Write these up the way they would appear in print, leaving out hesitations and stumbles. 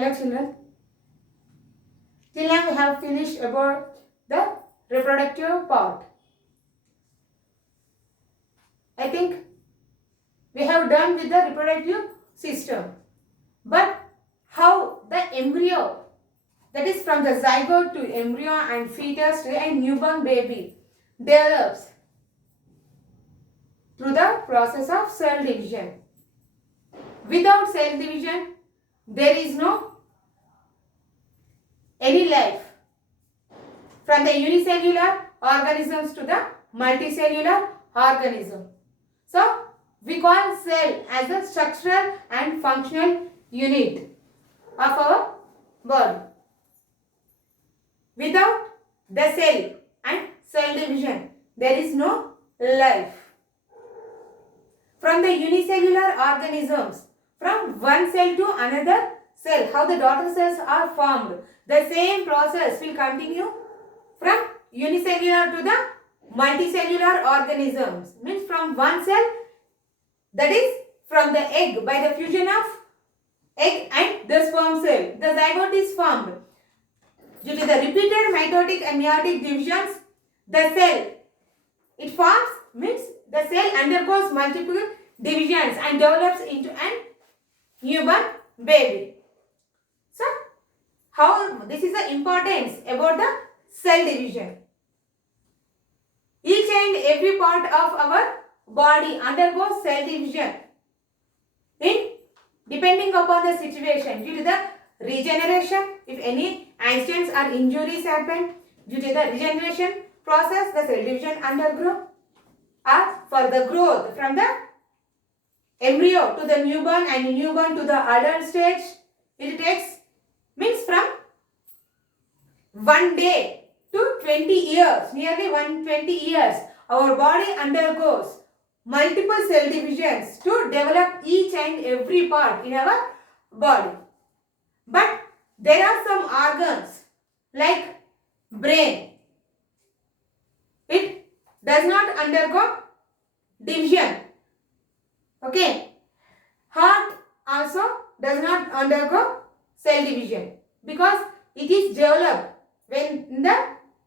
Hello children. Till now we have finished about the reproductive part. I think we have done with the reproductive system. But how the embryo, that is from the zygote to embryo and fetus to a newborn baby, develops through the process of cell division. Without cell division, there is no any life. From the unicellular organisms to the multicellular organism. So, we call cell as a structural and functional unit of our body. Without the cell and cell division, there is no life. From the unicellular organisms, from one cell to another cell, how the daughter cells are formed, the same process will continue from unicellular to the multicellular organisms. Means from one cell, that is from the egg, by the fusion of egg and the sperm cell, the zygote is formed. Due to the repeated mitotic and meiotic divisions, the cell, it forms, means the cell undergoes multiple divisions and develops into an newborn baby. So, how this is the importance about the cell division. Each and every part of our body undergoes cell division in depending upon the situation. Due to the regeneration, if any accidents or injuries happen, due to the regeneration process, the cell division undergo, or for the growth from the embryo to the newborn and newborn to the adult stage, it takes, means from 1 day to 20 years, nearly 120 years, our body undergoes multiple cell divisions to develop each and every part in our body. But there are some organs like brain. It does not undergo division. Okay. Heart also does not undergo cell division because it is developed when in the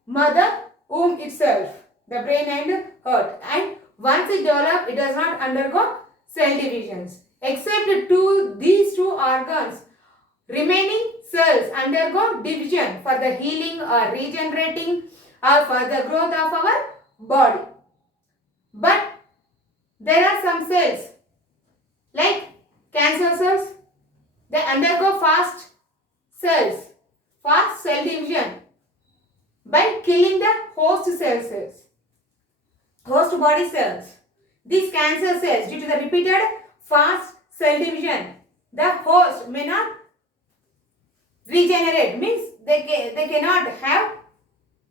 mother womb itself, the brain and heart, and once it develops, it does not undergo cell divisions. Except these two organs, remaining cells undergo division for the healing or regenerating or for the growth of our body. But there are some cells like cancer cells, they undergo fast cell division by killing the host cells, host body cells. These cancer cells, due to the repeated fast cell division, the host may not regenerate, means they cannot have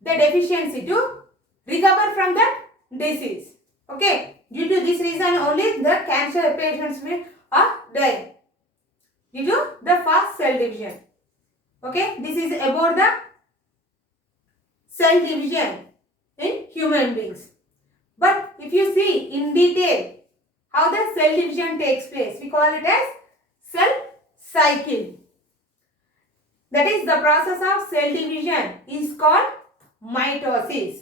the deficiency to recover from that disease. Okay, due to this reason only the cancer patients will die due to the fast cell division. Okay, this is about the cell division in human beings. But if you see in detail how the cell division takes place, we call it as cell cycle. That is, the process of cell division is called mitosis.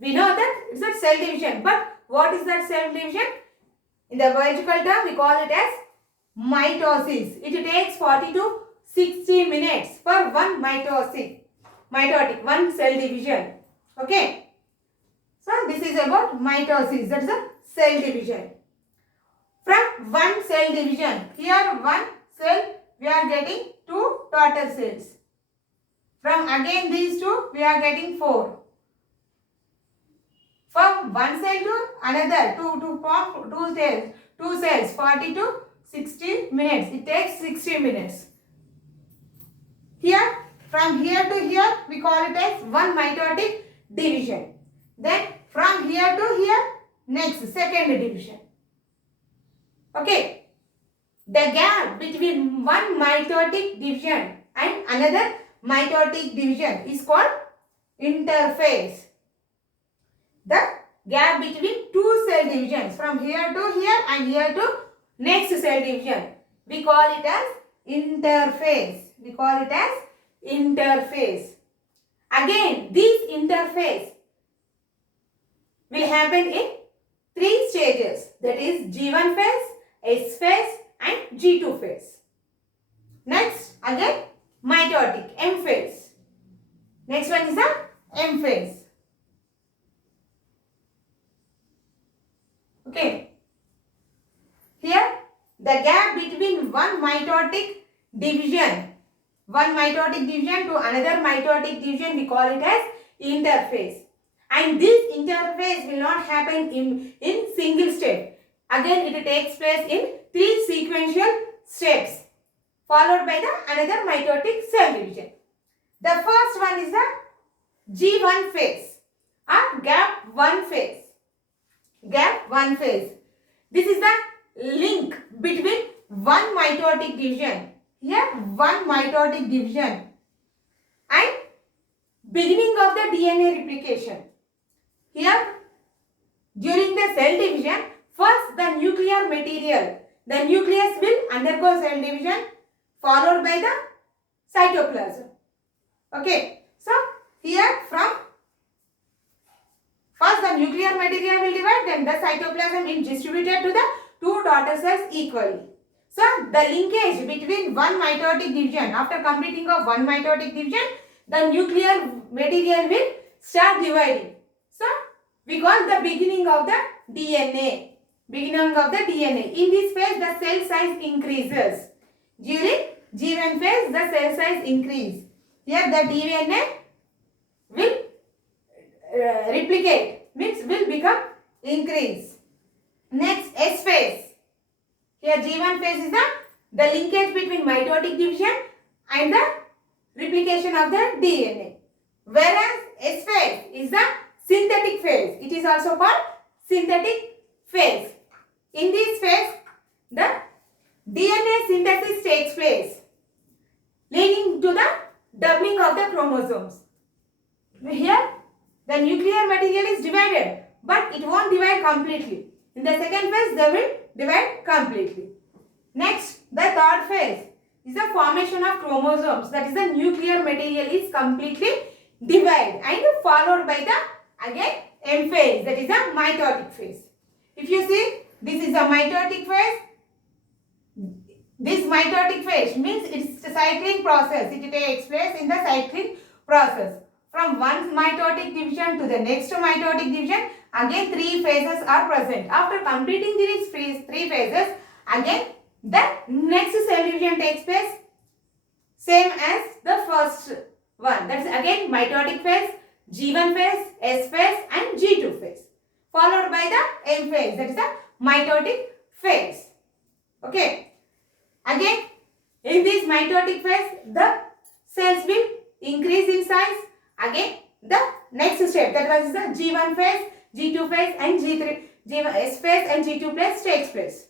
We know that it's a cell division, but what is that cell division? In the biological term, we call it as mitosis. It takes 40 to 60 minutes for one mitotic, one cell division. Okay. So, this is about mitosis, that is a cell division. From one cell division, here one cell, we are getting 2 daughter cells. From again these 2, we are getting 4. From one cell to another, to form 2 cells, 40 to 60 minutes. It takes 60 minutes. Here, from here to here, we call it as one mitotic division. Then, from here to here, next, second division. Okay. The gap between one mitotic division and another mitotic division is called interphase. The gap between 2 cell divisions from here to here and here to next cell division, we call it as interphase. We call it as interphase. Again, this interphase will happen in 3 stages. That is G1 phase, S phase and G2 phase. Next, again mitotic, M phase. Next one is the M phase. Okay. Here, the gap between one mitotic division to another mitotic division, we call it as interphase. And this interphase will not happen in single step. Again, it takes place in 3 sequential steps, followed by the another mitotic cell division. The first one is the G1 phase or gap 1 phase. Gap 1 phase. This is the link between one mitotic division. Here, one mitotic division and beginning of the DNA replication. Here, during the cell division, first the nuclear material, the nucleus will undergo cell division, followed by the cytoplasm. Okay, so here from first the nuclear material will divide, then the cytoplasm is distributed to the 2 daughter cells equally. So the linkage between one mitotic division, after completing of one mitotic division, the nuclear material will start dividing. So we call the beginning of the DNA. Beginning of the DNA. In this phase, the cell size increases. During G1 phase, the cell size increase. Here the DNA will replicate, means will become increase. Next, S phase. Here G1 phase is the linkage between mitotic division and the replication of the DNA. Whereas S phase is the synthetic phase. It is also called synthetic phase. In this phase, the DNA synthesis takes place, leading to the doubling of the chromosomes. Here, the nuclear material is divided, but it won't divide completely. In the second phase, they will divide completely. Next, the third phase is the formation of chromosomes. That is, the nuclear material is completely divided and followed by the again M phase. That is the mitotic phase. If you see, this is a mitotic phase. This mitotic phase means it's a cycling process. It takes place in the cycling process. From one mitotic division to the next mitotic division, again 3 phases are present. After completing these 3 phases, again the next cell division takes place, same as the first one. That's again mitotic phase, G1 phase, S phase and G2 phase, followed by the M phase. That is the mitotic phase. Okay. Again, in this mitotic phase, the cells will increase in size. Again, the next step, that was the G1 phase, G2 phase and S phase and G2 phase takes place.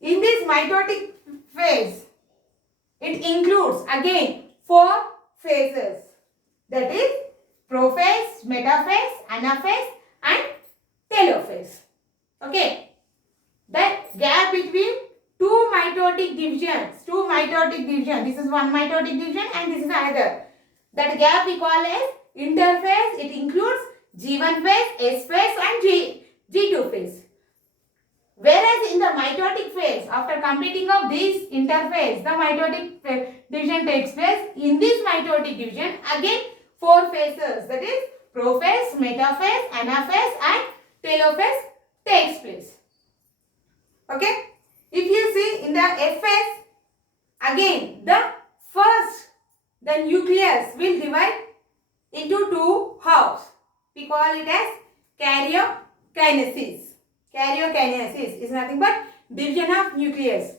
In this mitotic phase, it includes again 4 phases. That is prophase, metaphase, anaphase and telophase. Okay. The gap between 2 mitotic divisions. This is one mitotic division and this is another. That gap we call as interphase. It includes G1 phase, S phase and G2 phase. Whereas in the mitotic phase, after completing of this interphase, the mitotic division takes place. In this mitotic division, again 4 phases. That is prophase, metaphase, anaphase and telophase takes place. Okay. If you see in the F phase, again the nucleus will divide into 2 halves. We call it as karyokinesis. Karyokinesis is nothing but division of nucleus,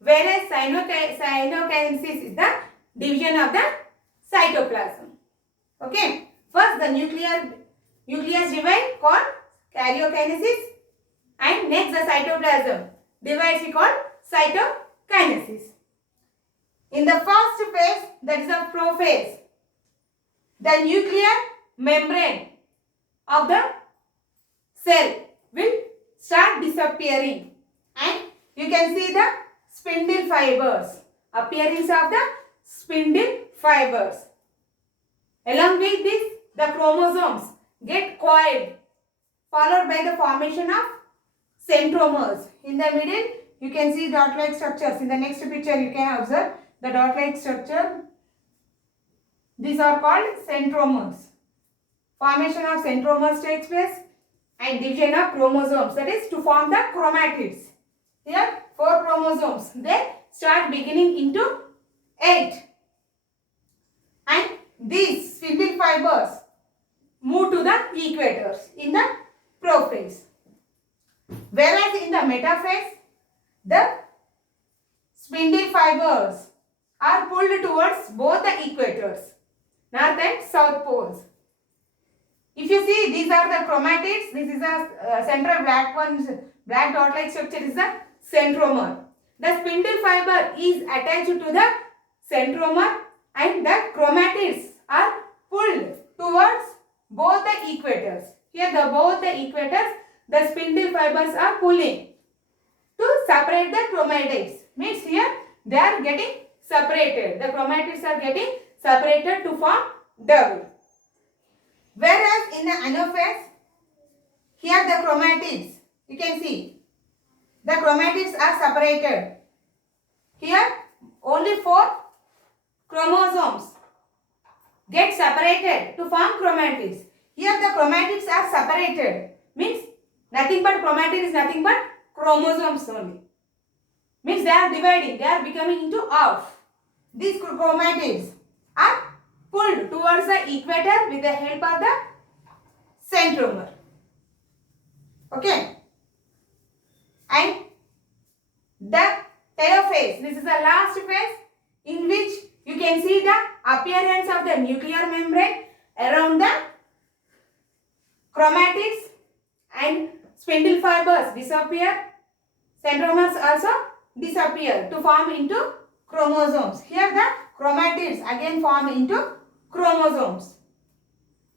whereas cyanokinesis is the division of the cytoplasm. Okay. First the nucleus divide called karyokinesis and next the cytoplasm divides we call cytokinesis. In the first phase, that is the prophase, the nuclear membrane of the cell will start disappearing and you can see the spindle fibers. appearance of the spindle fibers. Along with this, the chromosomes get coiled, followed by the formation of centromeres. In the middle, you can see dot-like structures. In the next picture, you can observe the dot-like structure. These are called centromeres. Formation of centromeres takes place and division of chromosomes, that is to form the chromatids. Here 4 chromosomes, they start beginning into 8, and these spindle fibers move to the equators in the prophase. Whereas in the metaphase, the spindle fibers are pulled towards both the equators, north and south poles. If you see, these are the chromatids. This is a central black one, black dot-like structure is the centromere. The spindle fiber is attached to the centromere and the chromatids are pulled towards both the equators. Here both the equators, the spindle fibers are pulling to separate the chromatids. Means here they are getting separated. The chromatids are getting separated to form double. Whereas in the anaphase, here the chromatids, you can see, the chromatids are separated. Here only 4 chromosomes get separated to form chromatids. Here the chromatids are separated. Means nothing but chromatid is nothing but chromosomes only. Means they are dividing, they are becoming into half. These chromatids are pulled towards the equator with the help of the centromere. Okay. And the telophase, this is the last phase in which you can see the appearance of the nuclear membrane around the chromatids, and spindle fibers disappear. Centromeres also disappear to form into chromosomes. Here the chromatids again form into chromosomes.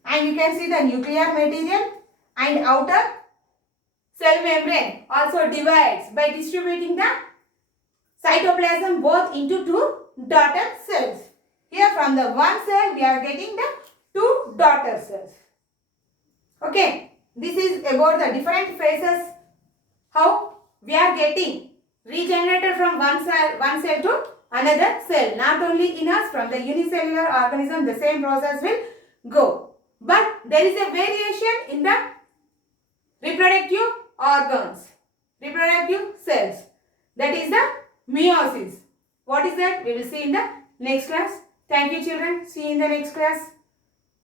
And you can see the nuclear material and outer cell membrane also divides by distributing the cytoplasm both into 2 daughter cells. Here from the one cell we are getting the 2 daughter cells. Okay, this is about the different phases, how we are getting regenerated from one cell to another cell. Not only in us, from the unicellular organism the same process will go. But there is a variation in the reproductive organs, reproductive cells. That is the meiosis. What is that? We will see in the next class. Thank you children. See you in the next class.